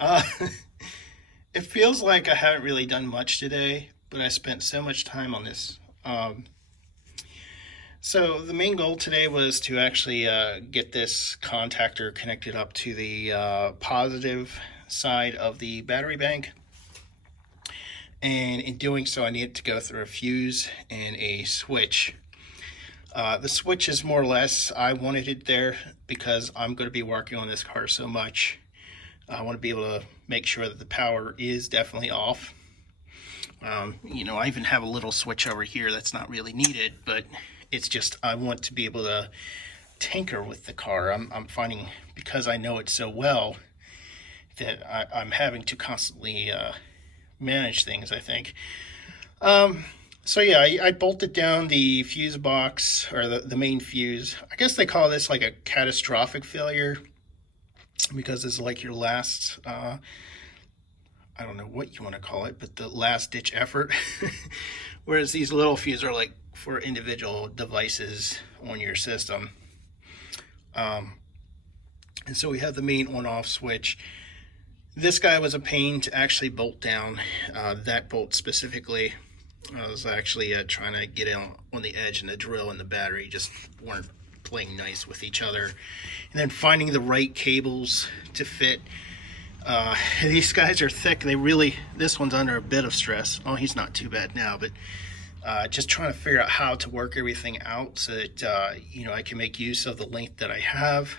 Uh, it feels like I haven't really done much today, but I spent so much time on this. So the main goal today was to actually get this contactor connected up to the positive side of the battery bank. And in doing so, I needed to go through a fuse and a switch. The switch is more or less, I wanted it there because I'm going to be working on this car so much. I want to be able to make sure that the power is definitely off. I even have a little switch over here that's not really needed, but it's just I want to be able to tinker with the car. I'm finding, because I know it so well, that I'm having to constantly manage things, I think. So yeah, I bolted down the fuse box, or the main fuse. I guess they call this like a catastrophic failure, because it's like your last, I don't know what you want to call it, but the last ditch effort. Whereas these little fuses are like for individual devices on your system. And so we have the main on-off switch. This guy was a pain to actually bolt down, that bolt specifically. I was actually trying to get on the edge, and the drill and the battery just weren't playing nice with each other. And then finding the right cables to fit. These guys are thick. This one's under a bit of stress. Oh, he's not too bad now, but just trying to figure out how to work everything out so that I can make use of the length that I have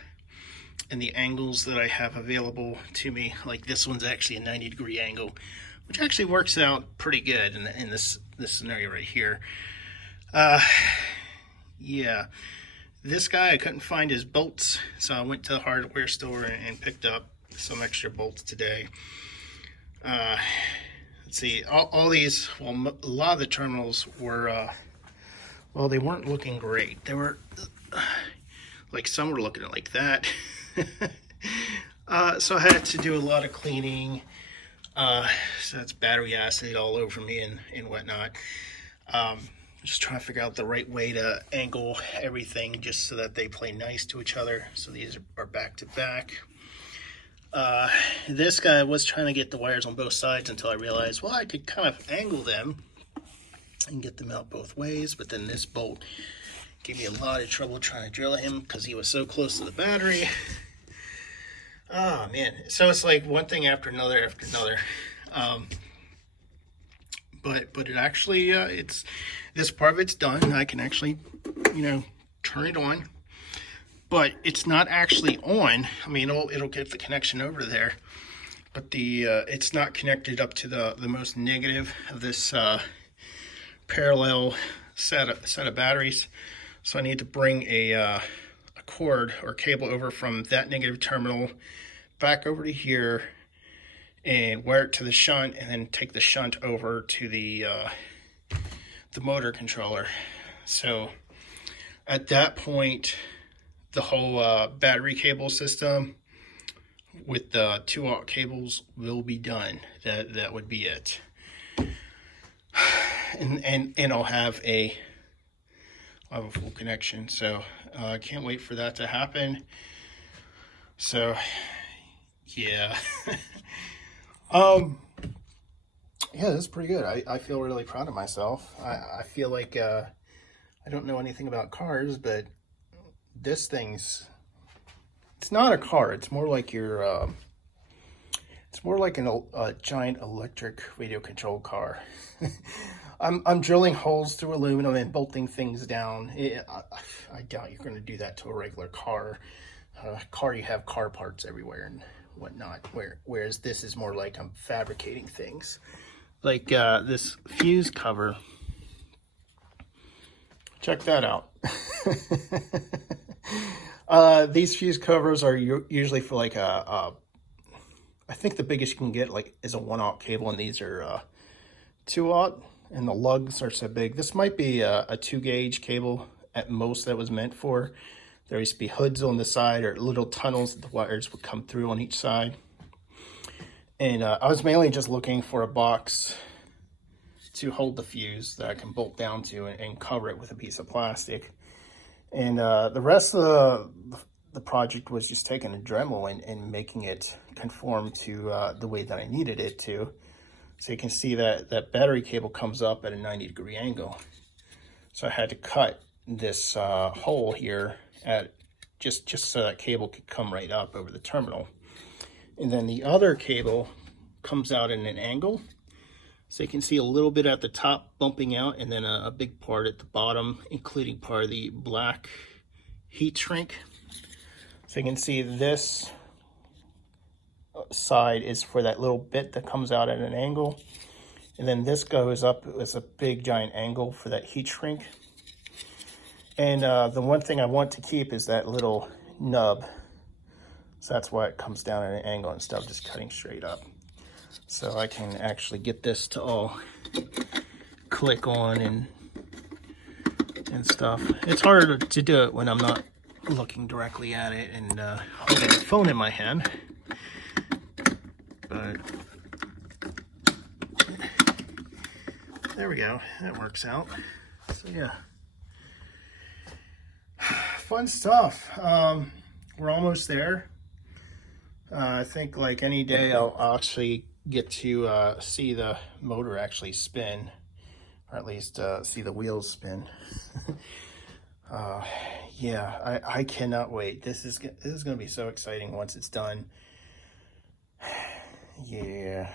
and the angles that I have available to me. Like this one's actually a 90-degree angle, which actually works out pretty good in this scenario right here. Yeah, this guy, I couldn't find his bolts, so I went to the hardware store and picked up some extra bolts today. Let's see, all these, well, a lot of the terminals were, they weren't looking great. They were, like some were looking like that. So I had to do a lot of cleaning. So that's battery acid all over me and whatnot. Just trying to figure out the right way to angle everything just so that they play nice to each other. So these are back to back. This guy was trying to get the wires on both sides until I realized, well, I could kind of angle them and get them out both ways. But then this bolt gave me a lot of trouble trying to drill him because he was so close to the battery. Oh man, so it's like one thing after another after another. But it actually, it's, this part of it's done. I can actually, turn it on. But it's not actually on. I mean, it'll get the connection over there, but it's not connected up to the most negative of this parallel set of batteries. So I need to bring a cord or cable over from that negative terminal back over to here and wire it to the shunt, and then take the shunt over to the motor controller. So at that point, the whole battery cable system with the 2-aught cables will be done. That would be it. And I'll have a full connection. So I can't wait for that to happen. So yeah. Yeah, that's pretty good. I feel really proud of myself. I feel like I don't know anything about cars, but this thing's, it's not a car. It's more like it's more like a giant electric radio controlled car. I'm drilling holes through aluminum and bolting things down. I doubt you're going to do that to a regular car. Car, you have car parts everywhere and whatnot. Whereas this is more like I'm fabricating things. Like this fuse cover. Check that out. These fuse covers are usually for like I think the biggest you can get is a 1-aught cable, and these are 2-aught, and the lugs are so big. This might be a 2-gauge cable at most that was meant for. There used to be hoods on the side or little tunnels that the wires would come through on each side. And I was mainly just looking for a box to hold the fuse that I can bolt down to and cover it with a piece of plastic. And the rest of the project was just taking a Dremel and making it conform to the way that I needed it to. So you can see that that battery cable comes up at a 90-degree angle. So I had to cut this hole here at just so that cable could come right up over the terminal. And then the other cable comes out in an angle. So you can see a little bit at the top bumping out, and then a big part at the bottom, including part of the black heat shrink. So you can see this side is for that little bit that comes out at an angle. And then this goes up as a big giant angle for that heat shrink. And the one thing I want to keep is that little nub. So that's why it comes down at an angle instead of just cutting straight up. So I can actually get this to all click on and stuff. It's harder to do it when I'm not looking directly at it and holding the phone in my hand. But there we go, that works out. So yeah, fun stuff. We're almost there. I think like any day I'll actually get to see the motor actually spin, or at least see the wheels spin. Yeah, I cannot wait. This is going to be so exciting once it's done. Yeah.